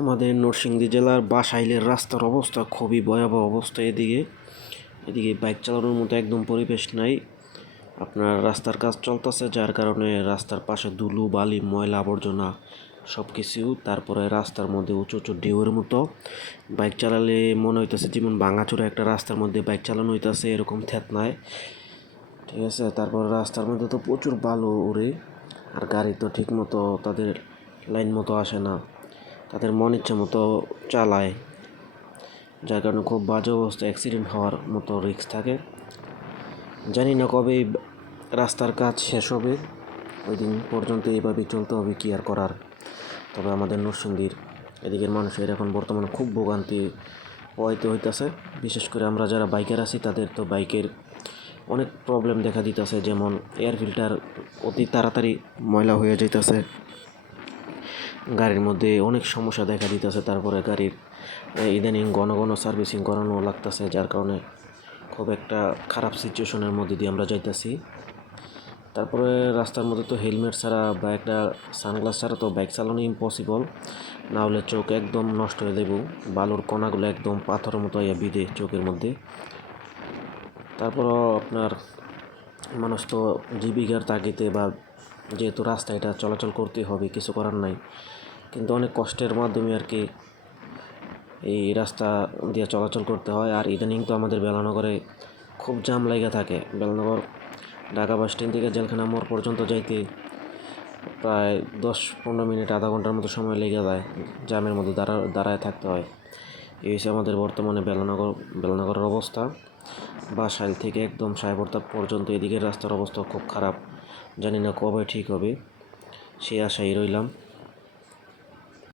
আমাদের নরসিংদী জেলার বাসাইলের রাস্তার অবস্থা খুবই ভয়াবহ অবস্থা। এদিকে বাইক চালানোর মতো একদম পরিবেশ নাই। আপনার রাস্তার কাজ চলতেছে, যার কারণে রাস্তার পাশে ধুলো বালি ময়লা আবর্জনা সব কিছু। তারপরে রাস্তার মধ্যে উঁচু উঁচু ঢেউয়ের মতো বাইক চালালে মনে হইতেছে যেমন ভাঙাচোরা একটা রাস্তার মধ্যে বাইক চালানো হইতেছে, এরকম থ্যাতনায়। ঠিক আছে, তারপর রাস্তার মধ্যে তো প্রচুর বালু উড়ে, আর গাড়ি তো ঠিক মতো তাদের লাইন মতো আসে না, তাদের মন ইচ্ছা মতো চালায়, যার কারণে খুব বাজে অবস্থা, অ্যাক্সিডেন্ট হওয়ার মতো রিস্ক থাকে। জানি না কবে এই রাস্তার কাজ শেষ হবে, ওই দিন পর্যন্ত এইভাবেই চলতে হবে, কি আর করার। তবে আমাদের নরসিংদীর এদিকের মানুষের এখন বর্তমানে খুব ভোগান্তি পোহাইতে হইতেছে। বিশেষ করে আমরা যারা বাইকার আছি তাদের তো বাইকের অনেক প্রবলেম দেখা দিতেছে, যেমন এয়ার ফিল্টার অতি তাড়াতাড়ি ময়লা হয়ে যাইতেছে, গাড়ির মধ্যে অনেক সমস্যা দেখা দিতেছে। তারপরে গাড়ির ইদানিং ঘন ঘন সার্ভিসিং করানো লাগতেছে, যার কারণে খুব একটা খারাপ সিচুয়েশনের মধ্যে দিয়ে আমরা যাইতেছি। তারপরে রাস্তার মধ্যে তো হেলমেট ছাড়া বা একটা সানগ্লাস ছাড়া তো বাইক চালানো ইম্পসিবল, না হলে চোখ একদম নষ্ট হয়ে দেব, বালুর কণাগুলো একদম পাথরের মতো ইয়া বিঁধে চোখের মধ্যে। তারপরও আপনার মানুষ তো জীবিকার তাগিদে বা যেহেতু রাস্তা এটা চলাচল করতে হবে, কিছু করার নাই, কিন্তু অনেক কষ্টের মাধ্যমে আর কি এই রাস্তা দিয়ে চলাচল করতে হয়। আর ইদানিং তো আমাদের বেলানগরে খুব জাম লেগে থাকে। বেলানগর ঢাকা বাস স্ট্যান্ড থেকে জেলখানা মোড় পর্যন্ত যাইতে প্রায় 10-15 মিনিট আধা ঘন্টার মতো সময় লেগে যায়, জামের মধ্যে দাঁড়ায় থাকতে হয়। এই হচ্ছে আমাদের বর্তমানে বেলানগরের অবস্থা। বাসাইল থেকে একদম সাহেবর্তা পর্যন্ত এদিকের রাস্তার অবস্থা খুব খারাপ, জানি না কবে ঠিক হবে, সেই আশায় রইলাম।